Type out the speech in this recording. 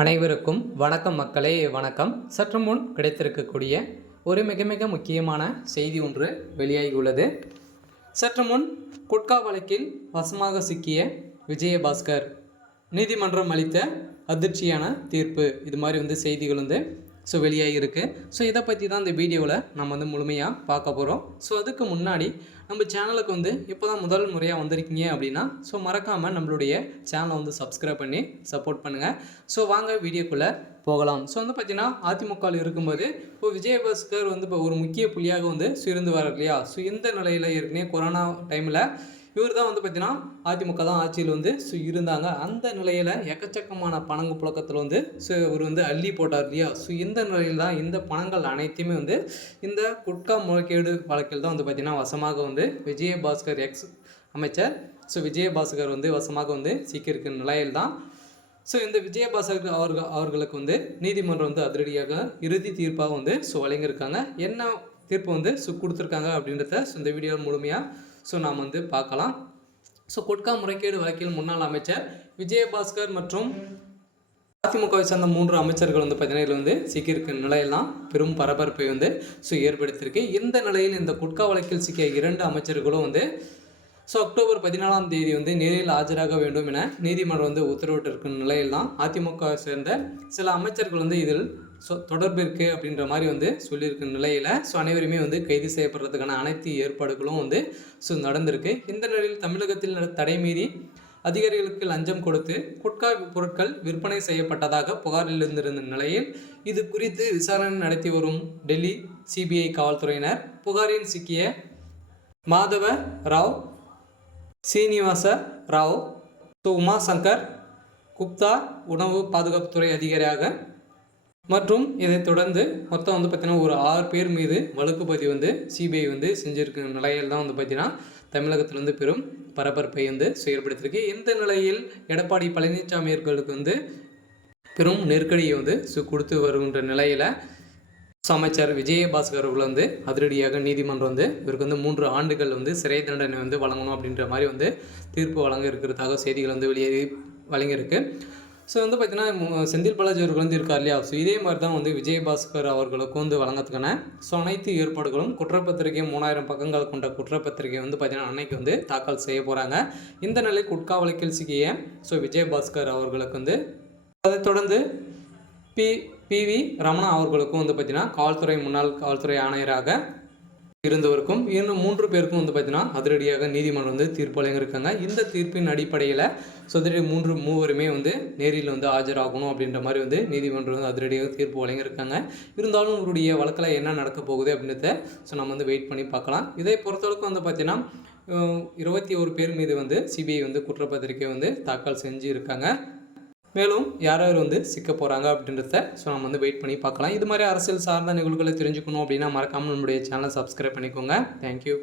அனைவருக்கும் வணக்கம் மக்களே. வணக்கம். சற்று முன் கிடைத்திருக்கக்கூடிய ஒரு மிக மிக முக்கியமான செய்தி ஒன்று வெளியாகியுள்ளது. சற்று முன் குட்கா வழக்கில் வசமாக சிக்கிய விஜயபாஸ்கர் நீதிமன்றம் அளித்த அதிர்ச்சியான தீர்ப்பு, இது மாதிரி செய்திகள் வெளியாகிருக்கு. இதை பற்றி தான் இந்த வீடியோவில் நம்ம முழுமையாக பார்க்க போகிறோம். அதுக்கு முன்னாடி நம்ம சேனலுக்கு இப்போ தான் முதல் முறையாக வந்திருக்கீங்க அப்படின்னா மறக்காமல் நம்மளுடைய சேனலை சப்ஸ்கிரைப் பண்ணி சப்போர்ட் பண்ணுங்கள். வாங்க வீடியோக்குள்ளே போகலாம். பார்த்தீங்கன்னா அதிமுகவில் இருக்கும்போது இப்போ விஜயபாஸ்கர் இப்போ ஒரு முக்கிய புள்ளியாக இருந்து வர இல்லையா. இந்த நிலையில் ஏற்கனவே கொரோனா டைமில் இவர் தான் பார்த்தீங்கன்னா அதிமுக தான் ஆட்சியில் இருந்தாங்க. அந்த நிலையில் எக்கச்சக்கமான பணங்கு புழக்கத்தில் இவர் அள்ளி போட்டார் இல்லையா. இந்த நிலையில் தான் இந்த பணங்கள் அனைத்தையுமே இந்த குட்கா முறைகேடு வழக்கில் தான் பார்த்தீங்கன்னா வசமாக விஜயபாஸ்கர் எக்ஸ் அமைச்சர் விஜயபாஸ்கர் வசமாக சிக்கியிருக்கிற நிலையில் தான் இந்த விஜயபாஸ்கர் அவர்களுக்கு நீதிமன்றம் அதிரடியாக இறுதி தீர்ப்பாக வழங்கியிருக்காங்க. என்ன தீர்ப்பு கொடுத்துருக்காங்க அப்படின்றத இந்த வீடியோ முழுமையாக நாம் பார்க்கலாம். குட்கா முறைகேடு வழக்கில் முன்னாள் அமைச்சர் விஜயபாஸ்கர் மற்றும் அதிமுகவை சேர்ந்த 3 அமைச்சர்கள் பார்த்தீங்கன்னா இதில் சிக்கியிருக்க நிலையில் தான் பெரும் பரபரப்பை ஏற்படுத்தியிருக்கு. இந்த நிலையில் இந்த குட்கா வழக்கில் சிக்கிய 2 அமைச்சர்களும் அக்டோபர் 14ஆம் தேதி நேரில் ஆஜராக வேண்டும் என நீதிமன்றம் உத்தரவிட்டிருக்கும் நிலையில் தான் அதிமுக சேர்ந்த சில அமைச்சர்கள் இதில் தொடர்பு இருக்குது அப்படின்ற மாதிரி சொல்லியிருக்க நிலையில் அனைவருமே கைது செய்யப்படுறதுக்கான அனைத்து ஏற்பாடுகளும் நடந்திருக்கு. இந்த நிலையில் தமிழகத்தில் தடை மீறி அதிகாரிகளுக்கு லஞ்சம் கொடுத்து குட்கா பொருட்கள் விற்பனை செய்யப்பட்டதாக புகார் எழுந்திருந்த நிலையில் இது குறித்து விசாரணை நடத்தி வரும் டெல்லி சிபிஐ காவல்துறையினர் புகாரில் சிக்கிய மாதவ ராவ், சீனிவாச ராவ், உமாசங்கர் குப்தா உணவு பாதுகாப்புத்துறை அதிகாரியாக மற்றும் இதைத் தொடர்ந்து மொத்தம் பார்த்தீங்கன்னா ஒரு 6 பேர் மீது வழக்கு பதிவு சிபிஐ செஞ்சுருக்க நிலையில் தான் பார்த்தீங்கன்னா தமிழகத்தில் பெரும் பரபரப்பை ஏற்படுத்தியிருக்கு. இந்த நிலையில் எடப்பாடி பழனிசாமி அவர்களுக்கு பெரும் நெருக்கடியை கொடுத்து வருகின்ற நிலையில் அமைச்சர் விஜயபாஸ்கர் அவர்கள் அதிரடியாக நீதிமன்றம் இவருக்கு 3 ஆண்டுகள் சிறை தண்டனை வழங்கணும் அப்படின்ற மாதிரி தீர்ப்பு வழங்க இருக்கிறதாக செய்திகள் வழங்கியிருக்கு. பார்த்தீங்கன்னா செந்தில் பாலாஜி அவர்கள் இருக்கார் இல்லையா. இதே மாதிரி தான் விஜயபாஸ்கர் அவர்களுக்கும் வழங்கத்துக்கான அனைத்து ஏற்பாடுகளும் குற்றப்பத்திரிகை 3000 பக்கங்கள் கொண்ட குற்றப்பத்திரிகை பார்த்தீங்கன்னா அன்னைக்கு தாக்கல் செய்ய போகிறாங்க. இந்த நிலை குட்கா வழக்கில் சிக்கிய விஜயபாஸ்கர் அவர்களுக்கு அதைத் தொடர்ந்து பி.வி. ரமணா அவர்களுக்கும் பார்த்தீங்கன்னா முன்னாள் காவல்துறை ஆணையராக இருந்தவருக்கும் இன்னும் 3 பேருக்கும் பார்த்தீங்கன்னா அதிரடியாக நீதிமன்றம் தீர்ப்பு வழங்கியிருக்காங்க. இந்த தீர்ப்பின் அடிப்படையில் மூவருமே நேரில் ஆஜராகணும் அப்படின்ற மாதிரி நீதிமன்றம் அதிரடியாக தீர்ப்பு வழங்கியிருக்காங்க. இருந்தாலும் இவருடைய வழக்கில் என்ன நடக்க போகுது அப்படின்றத நம்ம வெயிட் பண்ணி பார்க்கலாம். இதை பொறுத்தவரைக்கும் பார்த்தீங்கன்னா 21 பேர் மீது சிபிஐ குற்றப்பத்திரிக்கை தாக்கல் செஞ்சுருக்காங்க. மேலும் யார் சிக்க போகிறாங்க அப்படின்றத நம்ம வெயிட் பண்ணி பார்க்கலாம். இது மாதிரி அரசியல் சார்ந்த நிகழ்வுகளை தெரிஞ்சுக்கணும் அப்படின்னா மறக்காமல் நம்மளுடைய சேனலை சப்ஸ்கிரைப் பண்ணிக்கோங்க. தேங்க்யூ.